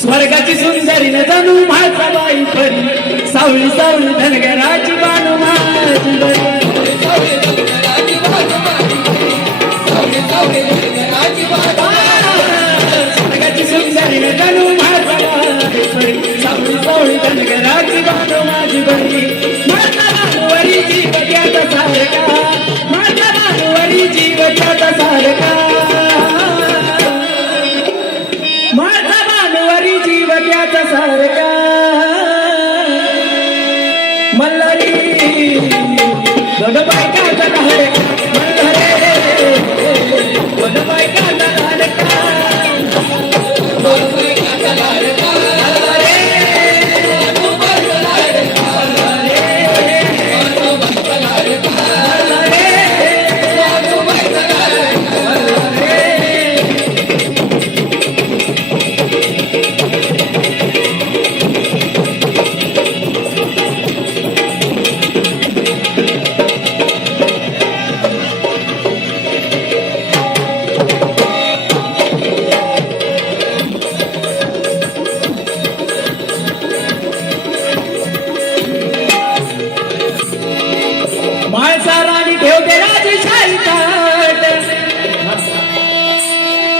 स्वर्गाची सुंदरी न जाणू माझा बाई परी सावळी सावळी धनगराची बाणू माझी स्वर्गाची सुंदरी न जाणू माझा बाई परी सावळी सावळी धनगराची बाणू माझी बरी माझा बाणूवरी जीव त्याचा सारखा माझा बाणूवरी जीव त्याचा सारखा सारखा मल्हारी दोन बायकाचा धारका मल्हारी दोन बायकाचा धारका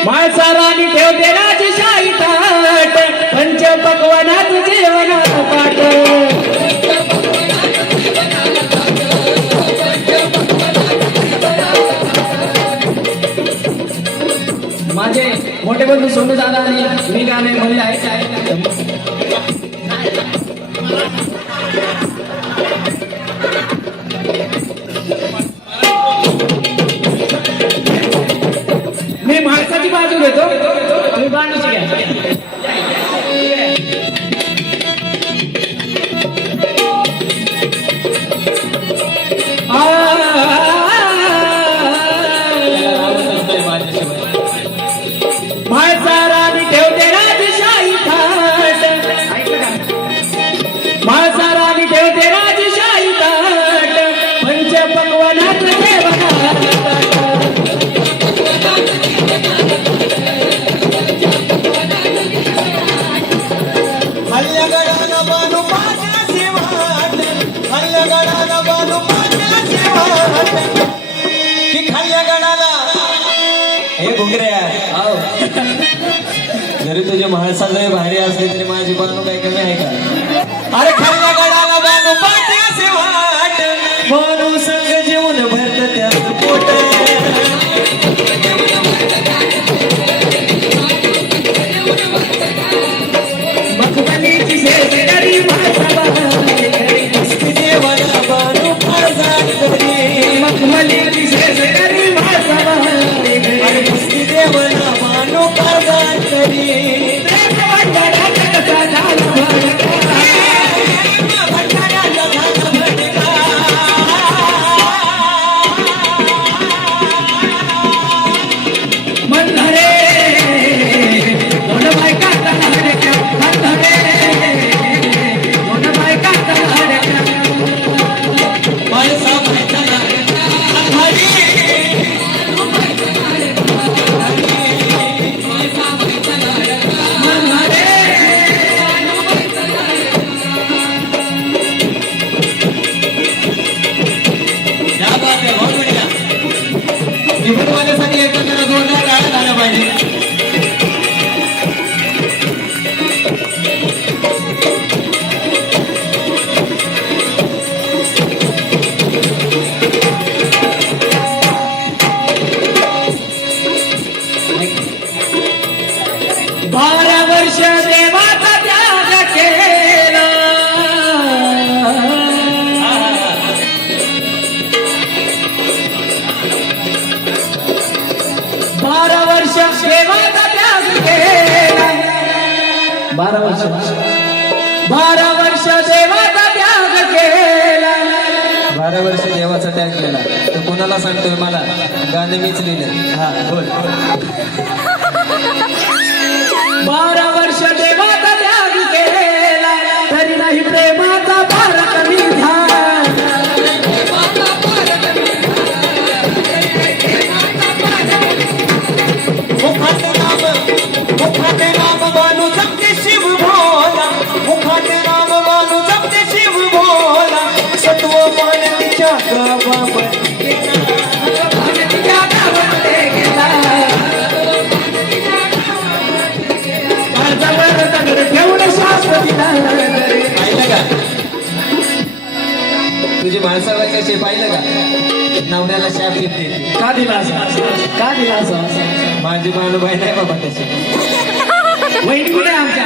माळसा राणी ठेवते राजशाही ताट पंचपक्वानात जेवणात पाट माझे मोठे बंधू सोनू दादा आणि मी गाणे म्हणले आहे मी माणसाची बाजू घेतो तुम्ही बाणूची घ्या माळसा राणी ठेवते राजशाही थाट माळसा राणी ठेवते राजशाही ताट पंचपक्वानात जरी तुझे महासाजय भारी असले तरी माझी बानू काही कमी आहे का? अरे खाल्ल्या गडाला बानू पाठीचे वाट बानू संग जेवण भरत त्यात पोट मखमलीची शेजारी माझा जेवणा बानू फारजात करी मखमलीची शेजारी माझा जेवणा बानू फारजात करी जीवनवाल्यासाठी एकत्र जोरदार टाळ्या झाल्या पाहिजे. वर्ष देवाचा त्याग केला 12 वर्ष देवाचा त्याग केला 12 वर्ष 12 वर्ष देवाचा त्याग केला 12 वर्ष देवाचा त्याग केला तर कोणाला सांगतोय मला गाणं मीच लिहिलं. हा बोल. 12 वर्ष देवाचा त्याग केला तरी नाही प्रेमाचा भार कमी झाला कशी पाहिलं का नवऱ्याला शाप देते का दिला असं का दिला असं माझी बाणूबाई नाही बाबा तशी वहिनी कुठे आहे आमच्या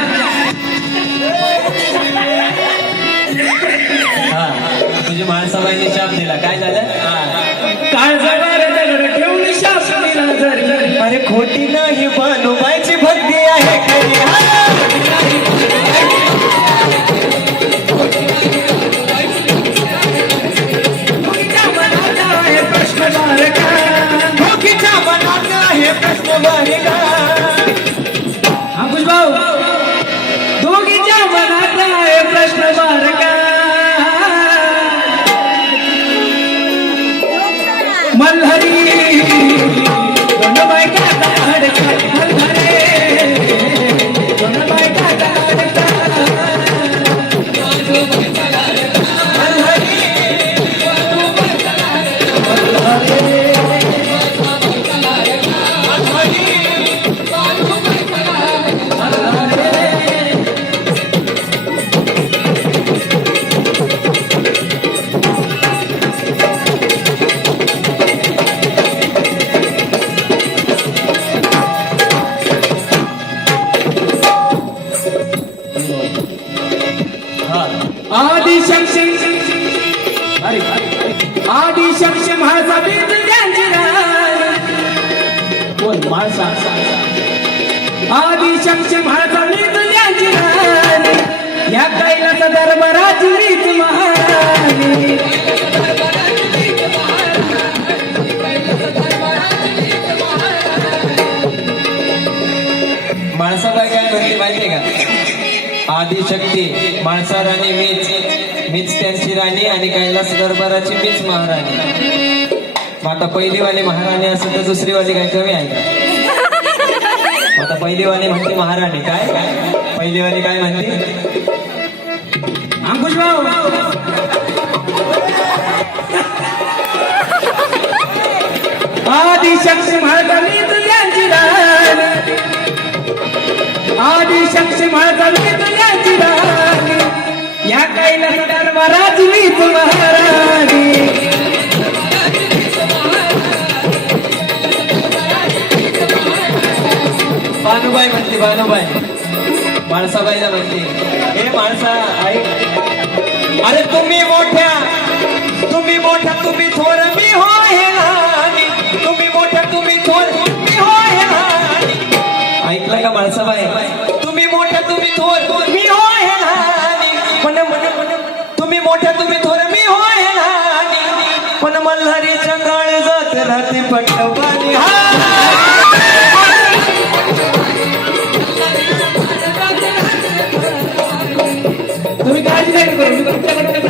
हा तुझी माणसाबाईने शाप दिला काय झालं काळ जगार दगड ठेवून शाप दिला जरी अरे खोटी नाही बाणूबाईची भक्ती आहे खरी तुमच्या मनात आहे प्रश्न बारका भोकीच्या मनात आहे प्रश्न बारिका अंकुश भाऊ दोघीच्या मनात आहे प्रश्न बारका मल्हारी दोन बायका दाडका मल्हारी दोन बायका दाडका आदिशक्ती अरे आदिशक्ती माझा बीज त्यांची बोल माझा आदिशक्ती माझा बीज त्यांची या कैलास दरबाराची रीत महाराणी माणसाबाई काय म्हणते माहितीये का आदिशक्ती माणसा राणी मीच त्यांची राणी आणि कैलास दरबाराची मीच महाराणी मग आता पहिलीवाली महाराणी असेल तर दुसरीवाली काय कमी आहे का आता पहिलीवाली म्हणते महाराणी काय पहिलीवाली काय म्हणते अंकुश भाऊ आदिशक्ती माझा बीज त्यांची राणी आदिशक्ती माझा बीज त्यांची राणी या कैलास दरबाराची मीच महाराणी बानूबाई म्हणते बानूबाई माणसाबाईला म्हणते हे माणसा ऐक अरे तुम्ही मोठ्या तुम्ही थोर मी हो हे लहानी तुम्ही मोठ्या तुम्ही थोर मी हो हे लहानी ऐकलं का माणसाबाई तुम्ही मोठ्या तुम्ही थोर मी हो हे लहानी पण तुम्ही मोठ्या तुम्ही थोर मी हो हे लहानी पण मल्हारीच्या काळ जात राहते पट्टवानी तुम्ही काळजी नाही करू मी तुमच्याकडे